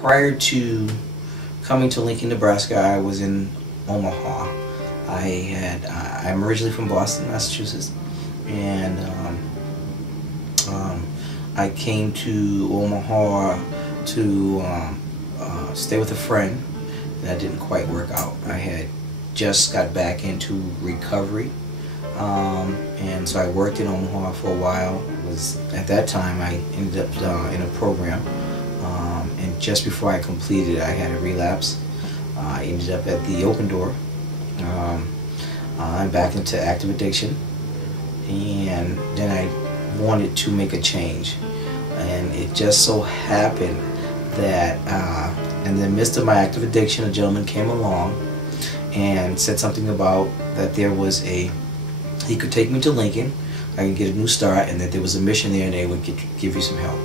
Prior to coming to Lincoln, Nebraska, I was in Omaha. I'm originally from Boston, Massachusetts, and I came to Omaha to stay with a friend. That didn't quite work out. I had just got back into recovery, and so I worked in Omaha for a while. At that time I ended up in a program, and just before I completed it, I had a relapse. I ended up at the Open Door. I'm back into active addiction, and then I wanted to make a change, and it just so happened that in the midst of my active addiction, a gentleman came along and said something about that he could take me to Lincoln, I could get a new start, and that there was a mission there and they would give you some help.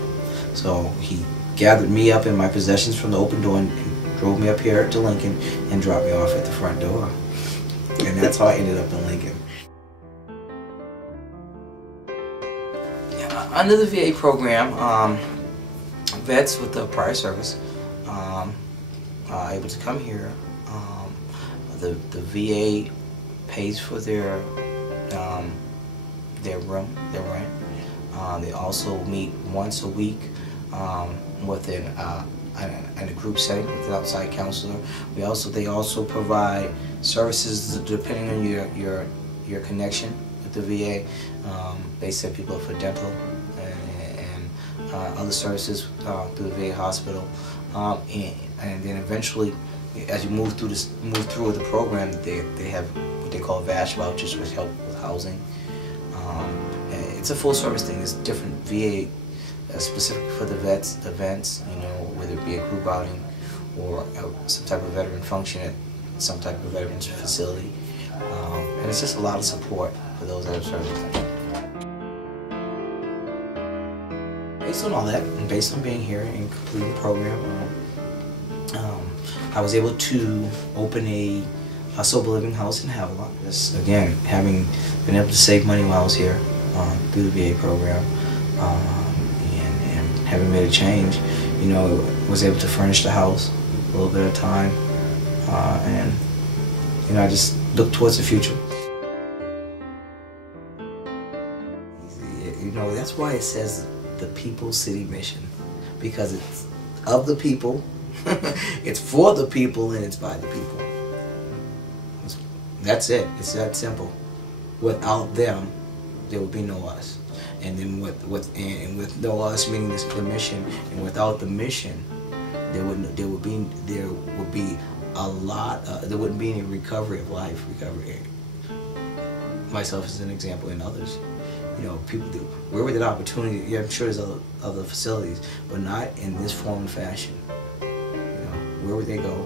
So he gathered me up in my possessions from the Open Door and drove me up here to Lincoln and dropped me off at the front door. And that's how I ended up in Lincoln. Under the VA program, vets with the prior service are able to come here. The VA pays for their room, their rent. They also meet once a week in a group setting with an outside counselor. They also provide services depending on your connection with the VA. They set people up for dental and other services through the VA hospital, and then eventually, as you move through the program, they have what they call VASH vouchers, which help with housing. It's a full service thing. There's different VA specific for the vets events, whether it be a group outing or some type of veteran function at some type of veterans facility. And it's just a lot of support for those that are serving. Based on all that, and based on being here and completing the program, I was able to open a sober living house in Havelock. Just, again, having been able to save money while I was here through the VA program, and having made a change, was able to furnish the house a little bit at a time, and I just look towards the future. That's why it says the People's City Mission, because it's of the people, it's for the people, and it's by the people. That's it. It's that simple. Without them, there would be no us. And then with no us meaning the mission, and without the mission, there wouldn't be any recovery of life. Myself as an example, and others. People do. Where would that opportunity? Yeah, I'm sure there's other facilities, but not in this form and fashion. Where would they go?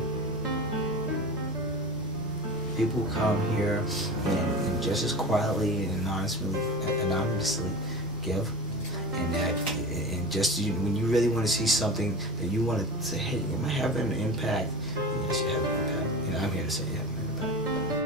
People come here and just as quietly and anonymously give, and just when you really want to see something that you want to say, hey, am I having an impact? And yes, you have an impact. I'm here to say you have an impact.